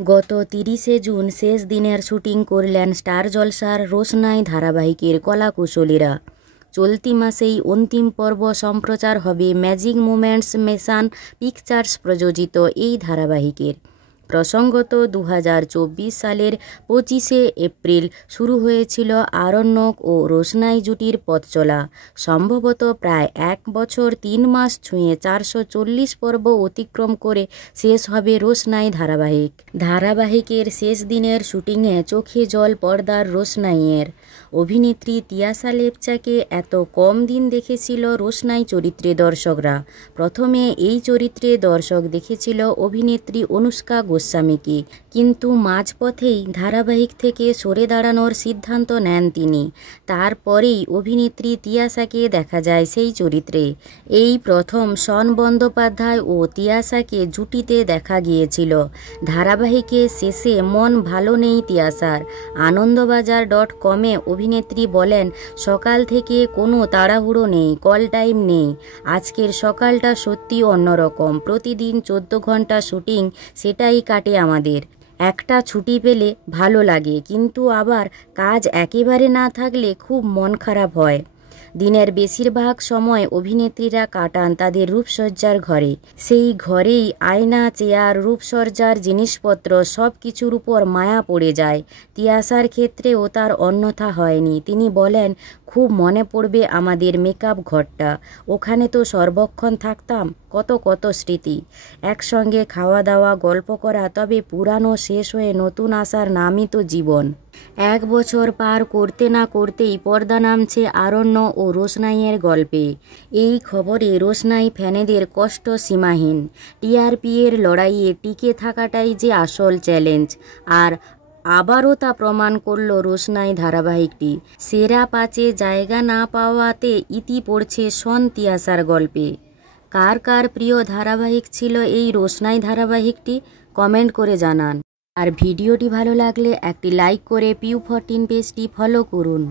গত ৩০শে জুন শেষ দিনের শুটিং করলেন স্টার জলসার রোশনাই ধারাবাহিকের কলাকুশলীরা। চলতি মাসেই অন্তিম পর্ব সম্প্রচার হবে ম্যাজিক মোমেন্টস মোশন পিকচার্স প্রযোজিত এই ধারাবাহিকের। প্রসঙ্গত ২০২৪ সালের ২৫শে এপ্রিল শুরু হয়েছিল আরণ্যক ও রোশনাই জুটির পথ চলা। সম্ভবত প্রায় ১ বছর ৩ মাস ছুঁয়ে ৪৪০ পর্ব অতিক্রম করে শেষ হবে রোশনাই ধারাবাহিকের শেষ দিনের শুটিংয়ে চোখে জল পর্দার রোশনাইয়ের। অভিনেত্রী তিয়াসা লেপচাকে এত কম দিন দেখেছিল রোশনাই চরিত্রে দর্শকরা। প্রথমে এই চরিত্রে দর্শক দেখেছিল অভিনেত্রী অনুষ্কা গোস্বামীকে, কিন্তু মাঝপথেই ধারাবাহিক থেকে সরে দাঁড়ানোর সিদ্ধান্ত নেন তিনি। তারপরেই অভিনেত্রী তিয়াসাকে দেখা যায় সেই চরিত্রে। এই প্রথম শন বন্দ্যোপাধ্যায় ও তিয়াসাকে জুটিতে দেখা গিয়েছিল। ধারাবাহিকের শেষে মন ভালো নেই তিয়াসার। আনন্দবাজার.কমে অভিনেত্রী বলেন, সকাল থেকে কোনো তাড়াহুড়ো নেই, কল টাইম নেই। আজকের সকালটা সত্যি অন্যরকম। প্রতিদিন 14 ঘন্টা শুটিং, সেটাই কাটে আমাদের। একটা ছুটি পেলে ভালো লাগে, কিন্তু আবার কাজ একেবারে না থাকলে খুব মন খারাপ হয়। দিনের বেশিরভাগ সময় অভিনেত্রীরা কাটান তাদের রূপসজ্জার ঘরে। সেই ঘরেই আয়না, চেয়ার, রূপসজ্জার জিনিসপত্র সব কিছুর উপর মায়া পড়ে যায়। তিয়াসার ক্ষেত্রেও তার অন্যথা হয়নি। তিনি বলেন, খুব মনে পড়বে আমাদের মেকআপ ঘরটা। ওখানে তো সর্বক্ষণ থাকতাম, কত স্মৃতি। একসঙ্গে খাওয়া দাওয়া, গল্প করা। তবে পুরানো শেষ হয়ে নতুন আসার নামই তো জীবন। 1 বছর পার করতে না করতেই পর্দা নামছে আরণ্য ও রোশনাইয়ের গল্পে। এই খবরে রোশনাই ফ্যানেদের কষ্ট সীমাহীন। টিআরপি এর লড়াইয়ে টিকে থাকাটাই যে আসল চ্যালেঞ্জ। আর আবারও তা প্রমাণ করল রোশনাই ধারাবাহিকটি। সেরা 5-এ জায়গা না পাওয়াতে ইতি পড়ছে শন তিয়াসার গল্পে। কার প্রিয় ধারাবাহিক ছিল এই রোশনাই ধারাবাহিকটি? কমেন্ট করে জানান। আর ভিডিওটি ভালো লাগলে একটি লাইক করে পিউ14 পেজটি ফলো করুন।